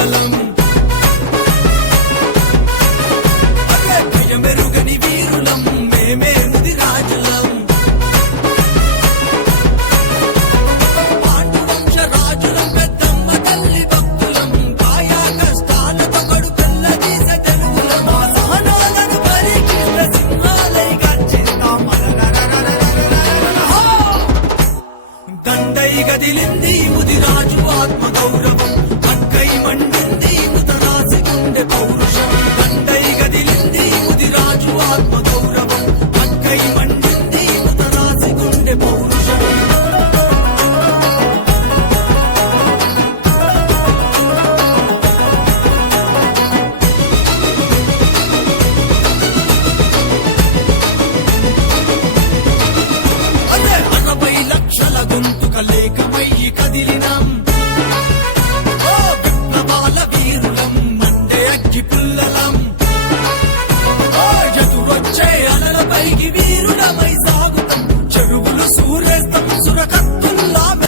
మండలం మెరుగని వీరులం మేమే ముది రాజులం పాండు వంశ రాజులం పెద్దమ్మ తల్లి భక్తులం కాయా కష్టాలతో కడుపెల్ల తీసే తెలుగులం మా సహనాలను పరీక్షిత సింహాలై గర్జిస్తాం దండై గదిలింది ముది రాజు ఆత్మ గౌరవం అక్కై మండింది ముతరాసి గుండె పౌరుషం దండై గదిలింది ముది రాజు ఆత్మ గౌరవం అక్కై మండింది ముతరాసి గుండె పౌరుషం అదే 60 లక్షల గొంతుక లేకమయ్యి కదిలినాం ఓ విప్లవాల వీరులం మండే అగ్గి పుల్లలం ఓ ఎదురొచ్చే అలలపైకి వీరులమై సాగుతాం చెరువులు సూరేస్తాం సురకత్త